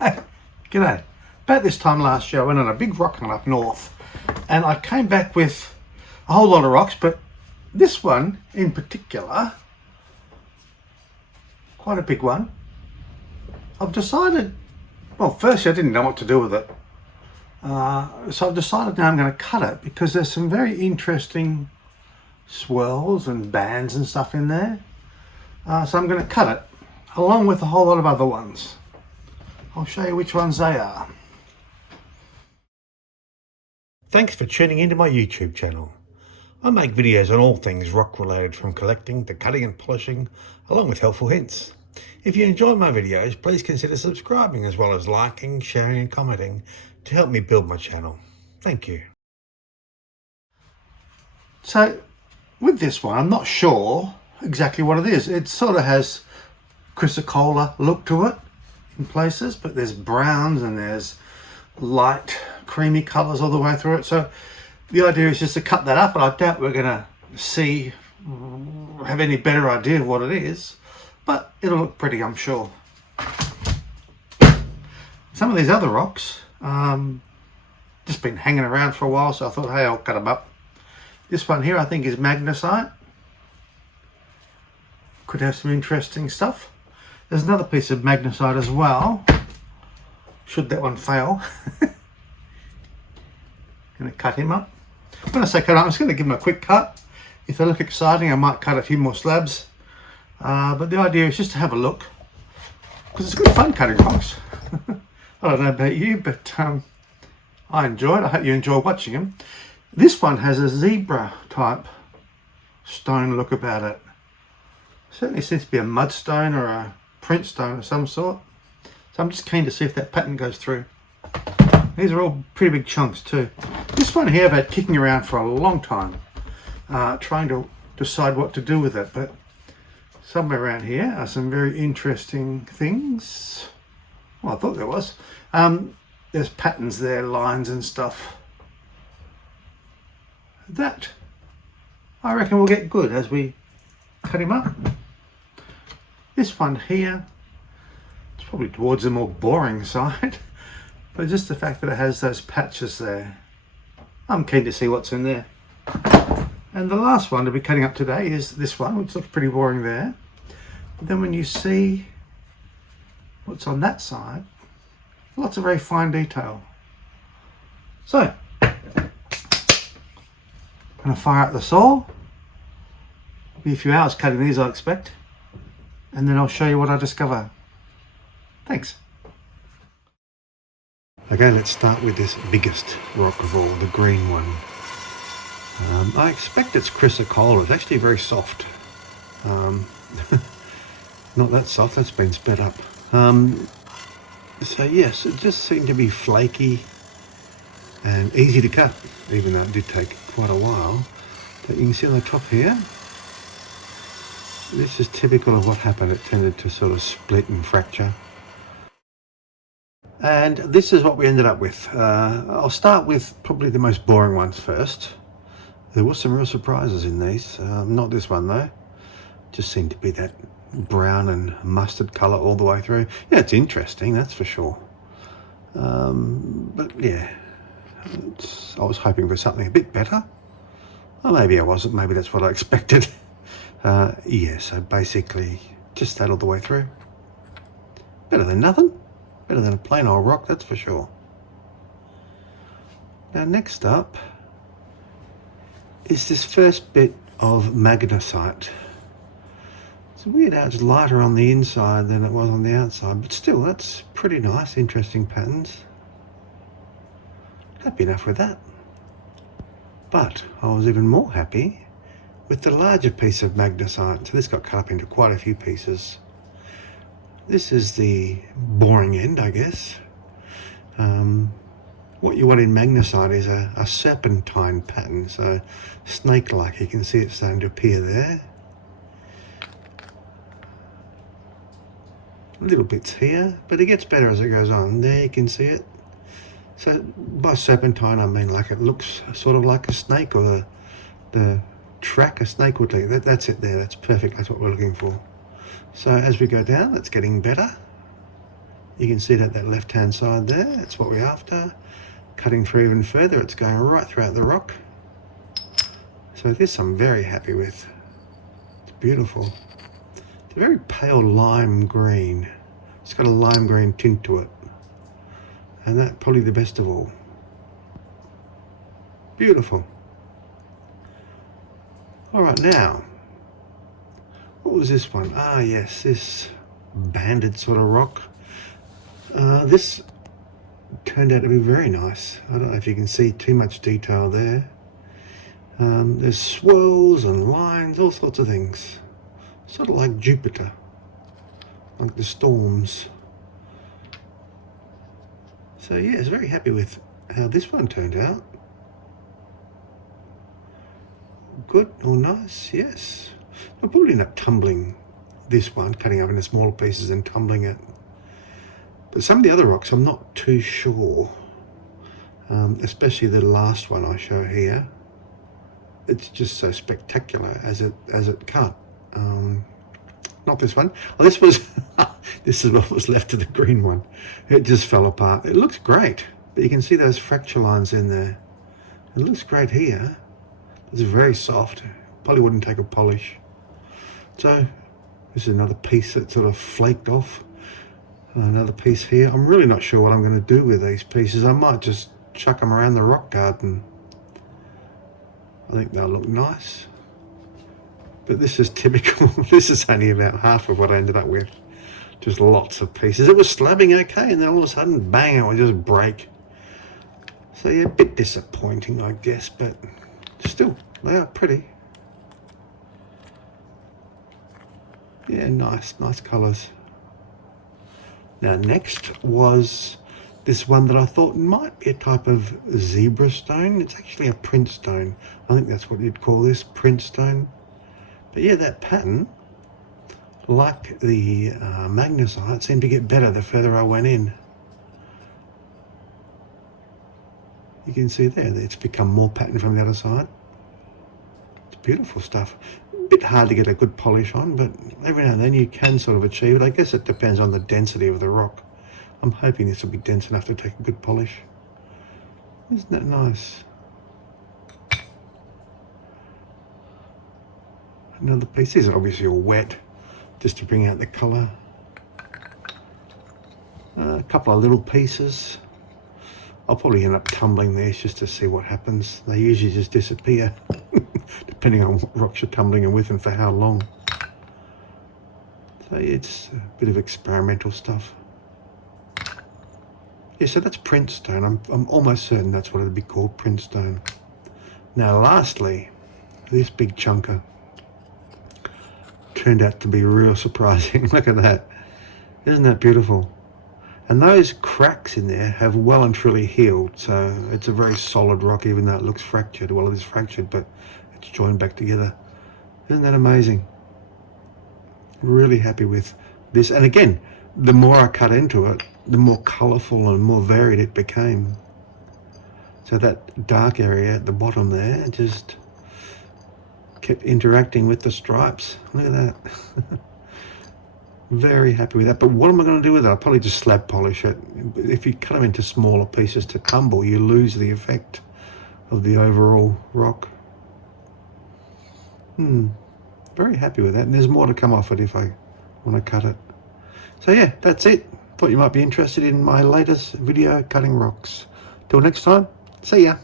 Hey, g'day. About this time last year I went on a big rock hunt up north and I came back with a whole lot of rocks, but this one in particular, quite a big one. I've decided, well, firstly I didn't know what to do with it. So I've decided now I'm going to cut it because there's some very interesting swirls and bands and stuff in there. So I'm going to cut it along with a whole lot of other ones. I'll show you which ones they are. Thanks for tuning into my YouTube channel. I make videos on all things rock related, from collecting to cutting and polishing, along with helpful hints. If you enjoy my videos, please consider subscribing as well as liking, sharing and commenting to help me build my channel. Thank you. So with this one, I'm not sure exactly what it is. It sort of has chrysocolla look to it in places, but there's browns and there's light creamy colors all the way through it. So the idea is just to cut that up, and I doubt we're gonna have any better idea of what it is, but it'll look pretty, I'm sure. Some of these other rocks just been hanging around for a while, so I thought, hey, I'll cut them up. This one here I think is magnesite. Could have some interesting stuff. There's another piece of magnesite as well, should that one fail. Gonna cut him up. When I say cut up, I'm just gonna give him a quick cut. If they look exciting, I might cut a few more slabs. But the idea is just to have a look, because it's good fun cutting rocks. I don't know about you, but I enjoy it. I hope you enjoy watching them. This one has a zebra type stone look about it. Certainly seems to be a mudstone or a print stone of some sort. So I'm just keen to see if that pattern goes through. These are all pretty big chunks too. This one here I've had kicking around for a long time, trying to decide what to do with it, but somewhere around here are some very interesting things. Well, I thought there was. There's patterns there, lines and stuff. That, I reckon, will get good as we cut him up. This one here, it's probably towards the more boring side, but just the fact that it has those patches there, I'm keen to see what's in there. And the last one to be cutting up today is this one, which looks pretty boring there. But then when you see what's on that side, lots of very fine detail. So, I'm going to fire up the saw. Be a few hours cutting these, I expect, and then I'll show you what I discover. Thanks. Okay, let's start with this biggest rock of all, the green one. I expect it's chrysocolla. It's actually very soft. Not that soft, that's been sped up. So yes, it just seemed to be flaky and easy to cut, even though it did take quite a while. But you can see on the top here, this is typical of what happened. It tended to sort of split and fracture. And this is what we ended up with. I'll start with probably the most boring ones first. There was some real surprises in these. Not this one though. Just seemed to be that brown and mustard colour all the way through. Yeah, it's interesting, that's for sure. But yeah, I was hoping for something a bit better. Well, maybe I wasn't. Maybe that's what I expected. Yeah, so basically just that all the way through. Better than nothing. Better than a plain old rock, that's for sure. Now next up is this first bit of magnesite. It's weird how it's lighter on the inside than it was on the outside, but still, that's pretty nice, interesting patterns. Happy enough with that. But I was even more happy with the larger piece of magnesite. So this got cut up into quite a few pieces. This is the boring end, I guess. What you want in magnesite is a serpentine pattern, so snake-like. You can see it starting to appear there. Little bits here, but it gets better as it goes on. There you can see it. So by serpentine I mean like it looks sort of like a snake, or the track a snake would take. That's it there, that's perfect, that's what we're looking for. So as we go down, it's getting better. You can see that left hand side there, that's what we're after. Cutting through even further, it's going right throughout the rock. So this I'm very happy with. It's beautiful. It's a very pale lime green. It's got a lime green tint to it. And that's probably the best of all. Beautiful. Alright, now, what was this one? Ah yes, this banded sort of rock. This turned out to be very nice. I don't know if you can see too much detail there. There's swirls and lines, all sorts of things. Sort of like Jupiter, like the storms. So yeah, I was very happy with how this one turned out. Good or nice, yes. I'll probably end up tumbling this one, cutting up into smaller pieces and tumbling it. But some of the other rocks I'm not too sure, especially the last one I show here. It's just so spectacular as it cut. Not this one. Well, this was this is what was left of the green one. It just fell apart. It looks great, but you can see those fracture lines in there. It looks great here. It's very soft. Probably wouldn't take a polish. So this is another piece that sort of flaked off. Another piece here. I'm really not sure what I'm going to do with these pieces. I might just chuck them around the rock garden. I think they'll look nice. But this is typical. This is only about half of what I ended up with. Just lots of pieces. It was slabbing okay, and then all of a sudden, bang, it would just break. So yeah, a bit disappointing, I guess, but still, they are pretty. Yeah, nice colours. Now next was this one that I thought might be a type of zebra stone. It's actually a print stone. I think that's what you'd call this, print stone. But yeah, that pattern, like the magnesite, seemed to get better the further I went in. You can see there that it's become more pattern from the other side. It's beautiful stuff. A bit hard to get a good polish on, but every now and then you can sort of achieve it. I guess it depends on the density of the rock. I'm hoping this will be dense enough to take a good polish. Isn't that nice? Another piece. These are obviously all wet, just to bring out the colour. A couple of little pieces. I'll probably end up tumbling these just to see what happens. They usually just disappear, depending on what rocks you're tumbling them with and for how long. So yeah, it's a bit of experimental stuff. Yeah, so that's print stone. I'm almost certain that's what it'd be called, print stone. Now lastly, this big chunker turned out to be real surprising. Look at that. Isn't that beautiful? And those cracks in there have well and truly healed, so it's a very solid rock, even though it looks fractured. Well, it is fractured, but it's joined back together. Isn't that amazing? Really happy with this. And again, the more I cut into it, the more colourful and more varied it became. So that dark area at the bottom there just kept interacting with the stripes. Look at that. Very happy with that. But what am I going to do with it? I'll probably just slab polish it. If you cut them into smaller pieces to tumble, you lose the effect of the overall rock. Very happy with that. And there's more to come off it if I want to cut it. So yeah, that's it. Thought you might be interested in my latest video cutting rocks. Till next time, see ya.